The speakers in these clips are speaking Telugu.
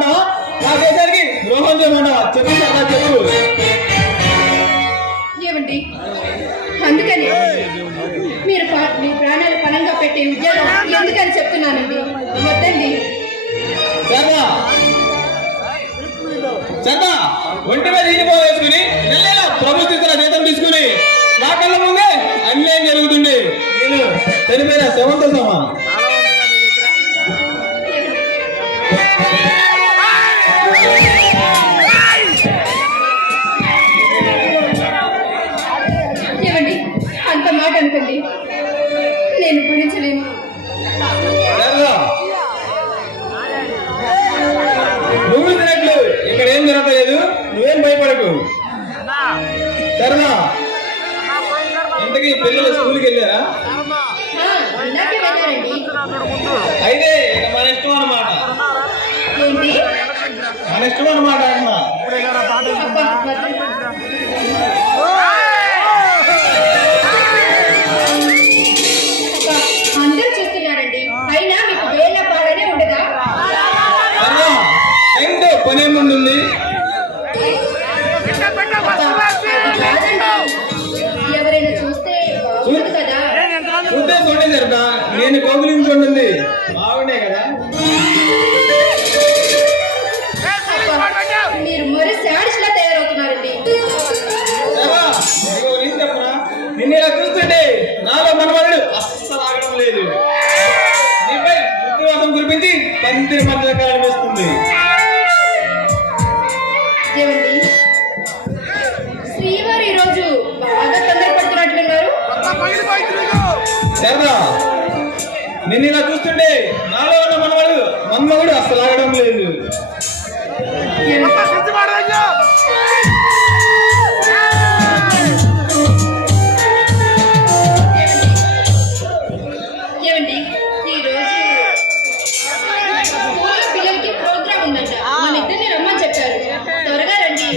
చేయమంటావా? నా దేశానికి ద్రోహం చేయమంటావా? చెప్పు సరదా చెప్పు. ఏమండి, అందుకని మీరు మీ ప్రాణాలు పణంగా పెట్టే ఉద్యోగం ఎందుకని చెప్తున్నానండి. వద్దండి. సరదా సరదా ఒంటి మీద ఈనిపోయి వేసుకుని నెల ప్రభుత్వ జీతం తీసుకుని నా కళ్ళ ముందే అన్యాయం జరుగుతుంది. నేను చనిపోయిన శవంతో సమానం. ఏమండి, అంత మాట అనుకోండి, నేను భరించలేను. నువ్వు తినట్లు ఇక్కడ ఏం జరగలేదు, నువ్వేం భయపడకు. సరేనా? ఇంతకీ పిల్లలు స్కూల్కి వెళ్ళారా? ఇందాకే వెళ్ళారండి. అయితే మన ఇష్టం అన్నమాట. మన ఇష్టం అన్నమాట అన్న. అందరూ చూస్తున్నారండి, అయినా మీకు వేళ పాడనే ఉండదా? టైంతో పని ఏముంటుంది? ఎవరైనా చూస్తే బాగుంది కదా. చూస్తే చూడే జరుగుతా. నేను కౌగులించుకుంటుంది బాగుండే కదా. మీరు మరి శాడిస్ట్ లా తయారవుతున్నారండి. చెప్పరా, నిన్న ఇలా చూస్తుంటే నాలో మనవాడు అస్సలు ఆగడం లేదు. నీపై మృత్యువాదం కురిపించి పందిరి మధ్య కనిపిస్తుంది. శ్రీవారు ఈ రోజు బాగా తొందరపడుతున్నట్లున్నారు. సరదా, నిన్న ఇలా చూస్తుంటే నాలో ఉన్న మనవాడు మన్మగుడు అస్సలు ఆగడం లేదు. ఏమండి, ఈ రోజు పిల్లలకి ప్రోగ్రామ్ ఉందంట. మన ఇద్దరిని రమ్మని చెప్పారు. త్వరగా రండి.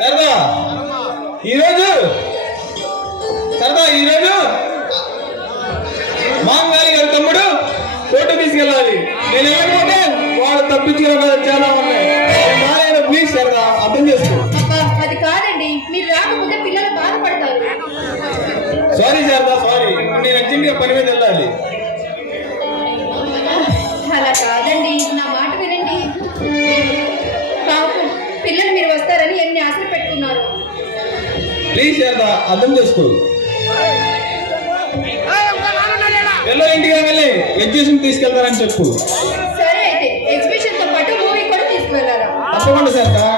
సరదా ఈరోజు మాంగాలి గారి తమ్ముడు ఫోటో తీసుకెళ్ళాలి. నేను వెళ్ళకపోతే వాడు తప్పించుకునే చాలా ఉన్నాయి. ప్లీజ్ సరదా అర్థం చేసుకో. అది కాదండి, మీరు రాకపోతే పిల్లలు బాధపడతారు. సారీ సరదా, సారీ. నేను అర్జెంట్గా పని మీద వెళ్ళాలి. అలా కాదండి, నా మాట వినండి. పాపం పిల్లలు మీరు వస్తారని ఎన్ని ఆశలు పెట్టుకున్నారు. ప్లీజ్ సరదా అర్థం చేసుకో. పిల్లలు ఇంటికి వెళ్ళి ఎగ్జిబిషన్ తీసుకెళ్తారని చెప్పు. సరే, అయితే ఎగ్జిబిషన్ తో పాటు మూవీ కూడా తీసుకువెళ్ళారా? తప్పకుండా సరదా.